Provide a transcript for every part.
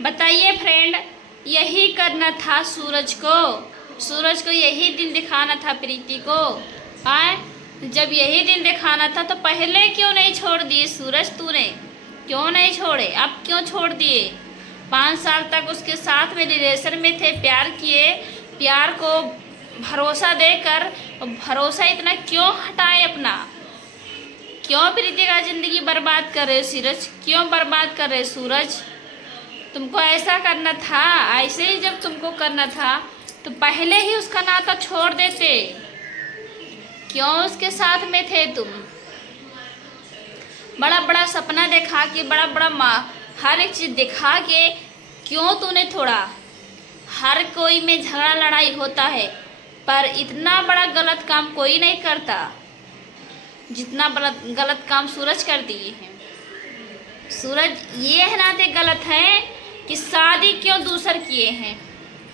बताइए फ्रेंड, यही करना था सूरज को यही दिन दिखाना था प्रीति को। आए, जब यही दिन दिखाना था तो पहले क्यों नहीं छोड़ दिए सूरज? तूने क्यों नहीं छोड़े? अब क्यों छोड़ दिए? 5 साल तक उसके साथ में रिलेशन में थे, प्यार किए, प्यार को भरोसा देकर भरोसा इतना क्यों हटाए अपना? क्यों प्रीति का ज़िंदगी बर्बाद कर रहे हो सूरज? क्यों बर्बाद कर रहे सूरज? तुमको ऐसा करना था। ऐसे ही जब तुमको करना था तो पहले ही उसका नाता छोड़ देते। क्यों उसके साथ में थे तुम? बड़ा बड़ा सपना देखा के, बड़ा बड़ा हर एक चीज़ दिखा के क्यों तूने छोड़ा? हर कोई में झगड़ा लड़ाई होता है, पर इतना बड़ा गलत काम कोई नहीं करता जितना गलत काम सूरज कर दिए हैं। सूरज ये है नाते गलत है कि शादी क्यों दूसर किए हैं?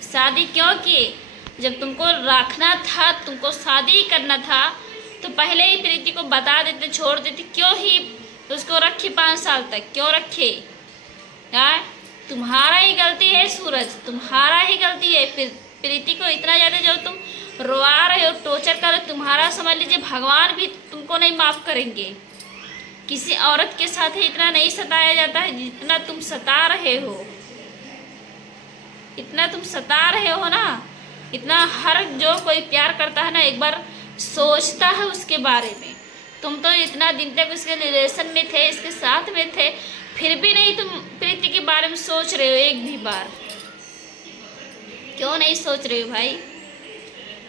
शादी क्यों किए? जब तुमको रखना था, तुमको शादी करना था तो पहले ही प्रीति को बता देते, छोड़ देते। क्यों ही उसको रखे 5 साल तक? क्यों रखे यार? तुम्हारा ही गलती है सूरज, तुम्हारा ही गलती है। प्रीति को इतना ज़्यादा जो तुम रोवा रहे हो, टॉर्चर कर रहे हो, तुम्हारा समझ लीजिए भगवान भी तुमको नहीं माफ़ करेंगे। किसी औरत के साथ ही इतना नहीं सताया जाता है जितना तुम सता रहे हो। इतना तुम सता रहे हो ना, इतना हर जो कोई प्यार करता है ना एक बार सोचता है उसके बारे में। तुम तो इतना दिन तक उसके रिलेशन में थे, इसके साथ में थे, फिर भी नहीं तुम प्रीति के बारे में सोच रहे हो एक भी बार। क्यों नहीं सोच रहे हो भाई?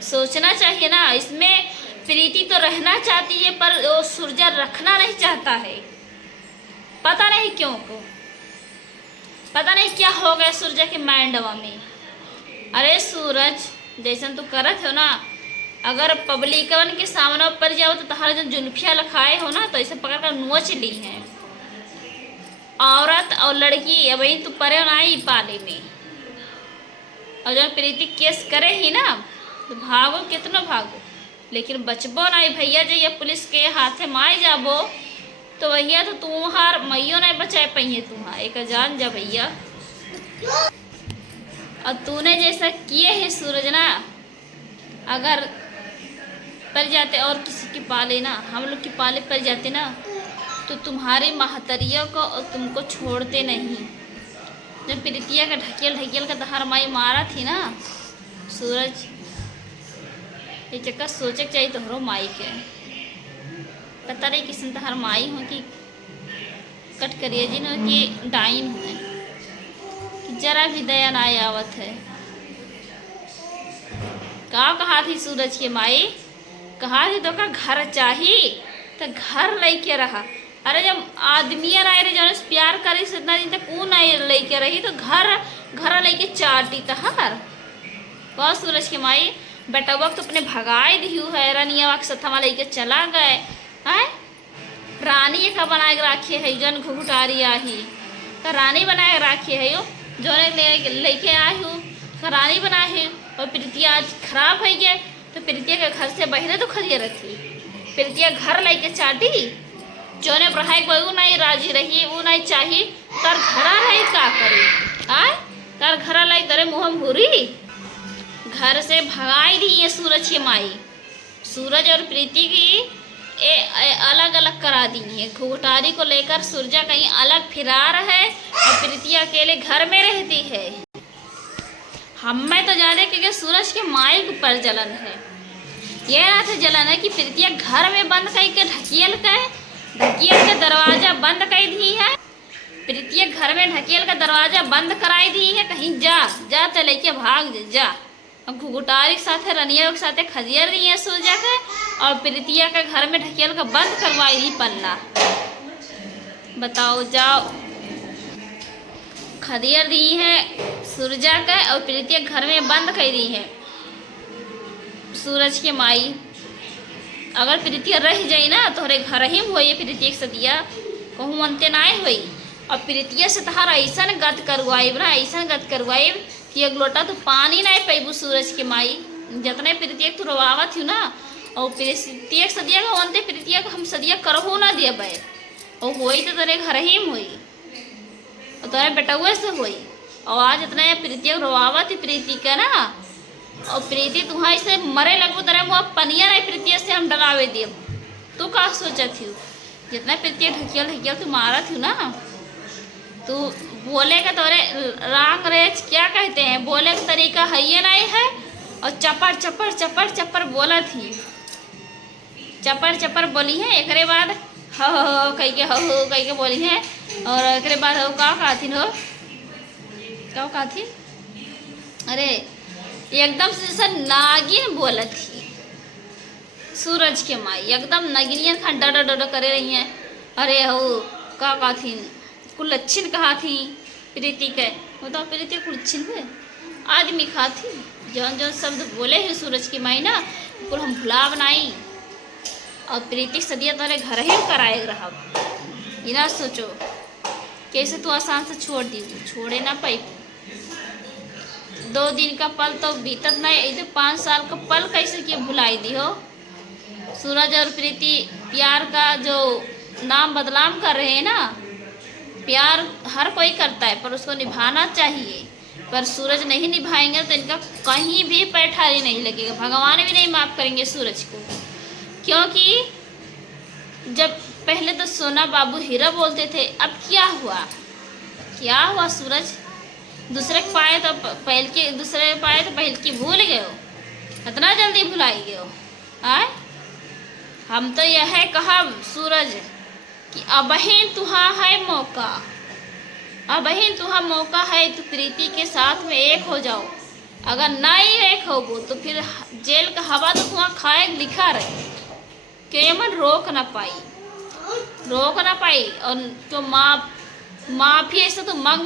सोचना चाहिए ना। इसमें प्रीति तो रहना चाहती है पर वो सूरज रखना नहीं चाहता है। पता नहीं क्यों को, पता नहीं क्या हो गया सूरज के माइंडवा में। अरे सूरज, जैसन तू करत हो ना, अगर पब्लिकवन के सामने पर जाओ तो तुम्हारा जो जुल्फिया लखाए हो ना तो ऐसे पकड़ कर नोच ली है। औरत और लड़की अब तू परे ना ही पाले में। और जब प्रीति केस करे ही ना तो भागो, कितना भागो, लेकिन बचबो नहीं भैया। जब ये पुलिस के हाथे माए जाबो तो भैया तो तुम्हार मैयो नहीं बचाए पहिए। तुम्हारा एक जान जा भैया। और तूने जैसा किए है सूरज ना, अगर पर जाते और किसी की पाले ना, हम लोग की पाले पर जाते ना तो तुम्हारी महतरियों को और तुमको छोड़ते नहीं। जब प्रीतिया का ढकेल का दहार माई मारा थी ना सूरज, ये चक्कर सोचे चाहिए तोहरो माई के। पता नहीं किसन तहार माई हो कि कट करिए जिन हो कि डाइन हो, कि जरा भी दया ना आवत है। कहा थी सूरज की माई? कहा थी तो का घर चाहिए तो घर लेके रहा। अरे जब आदमी आए रहे जो प्यार करे से इतना दिन तक कौन आए लेके रही तो घर लेके चाटी तहार। कहा सूरज की माई बेटा वक्त अपने भगाए दिहू है, रानिया वक्त सथमा लेके चला गए है। रानी का बना के राखी है जन घुघुटारी आही का रानी बना के राखी है यो जो लेके आई हूँ का रानी बना है। और प्रीतिया आज खराब है गया तो प्रीतिया के घर से बहरे तो खदिया रखी। प्रीतिया घर लेके चाटी जो ने पढ़ाई वो नहीं राजी रही, वो नहीं चाहिए तार घरा रही का करी आय? तार घरा लाई तेरे मुँह भूरी घर से भगाई दी है सूरज की माई। सूरज और प्रीति की अलग अलग करा दी है। घुघुटारी को लेकर सूरजा कहीं अलग फिरार है और प्रीति अकेले घर में रहती है। हमें तो ज्यादा क्योंकि सूरज के माई के ऊपर जलन है। ये ना था जलन है कि प्रीतिया घर में बंद करके ढकेल के दरवाजा बंद कर दी है। प्रीतिया घर में ढकेल का दरवाजा बंद कराई दी है। कहीं जा तो लेके भाग जा। घुघुटारी के साथ रनिया के साथ खदियर दी है सूरजा के और प्रीतिया का घर में ढकेल का बंद करवाई दी पल्ला। बताओ, जाओ खदियर दी है सूरजा का और प्रीतिया घर में बंद कर दी है सूरज के माई। अगर प्रीतिया रह जाई ना तो हरे घर ही हो प्रीतिया के सदिया कहूँ अंते ना हुई। और प्रीतिया से तहार ऐसा गत करवाई ना, ऐसा गत करवाई कि एक लोटा तो पानी नहीं पैबू सूरज के माई। जितने प्रीतिया तू रवावत थी ना और प्रीतिया के सदिया का अंते प्रीतिया को हम सदिया करहो ना दिया और होई तो तेरे घर ही में हुई और तेरे बेटुआ से हुई। और आज इतना ये प्रीति रोआवा थी प्रीति का ना, और प्रीति तुम्हारे से मरे लगभग तरह मुँह पनिया नहीं प्रीति से हम डरावे दिए। तू का सोचा थी जितना प्रीति ढकियल ढकियल तू मारा थी ना, तू बोले का तोरे रांग रेच क्या कहते हैं, बोले का तरीका है ये नहीं है। और चपर चपर चपर चपर बोला थी, चपर चपर बोली है। एक बाद हो कही के हो कही के बोली है। और एक बाद हो का कहथिन हो क्या कहथिन, अरे एकदम से जैसा नागिन बोला थी सूरज के माई, एकदम नगिनियन खान डर डर करे रही हैं। अरे हो का कहथिन कुलच्छिन कहा थी प्रीति के, बताओ प्रीति कुलच्छिन हुए आदमी खा थी। जौन जौन शब्द बोले हैं सूरज की माई ना कुल हम भुला बनाई। और प्रीति सदिया तुम्हारे घर ही कराए रहा। ये ना सोचो कैसे तू आसान से छोड़ दी, छोड़े ना पाई। 2 दिन का पल तो बीतत नहीं, इधर 5 साल का पल कैसे किए भुलाई दी हो। सूरज और प्रीति प्यार का जो नाम बदनाम कर रहे हैं ना, प्यार हर कोई करता है पर उसको निभाना चाहिए। पर सूरज नहीं निभाएंगे तो इनका कहीं भी पैठारी नहीं लगेगा, भगवान भी नहीं माफ़ करेंगे सूरज को। क्योंकि जब पहले तो सोना बाबू हीरा बोलते थे, अब क्या हुआ, क्या हुआ सूरज? दूसरे के पाए तो पहल के, दूसरे पाए तो पहल की भूल गए हो, इतना जल्दी भुलाई गए हो। आए हम तो यह है कहा सूरज कि अबहिन तुहा है मौका, अबहिन तुहा मौका है तो प्रीति के साथ में एक हो जाओ। अगर नहीं एक हो तो फिर जेल का हवा तो तुहा खाए लिखा रहे, केमन रोक ना पाई, रोक ना पाई। और तो माफी ऐसा तो मांग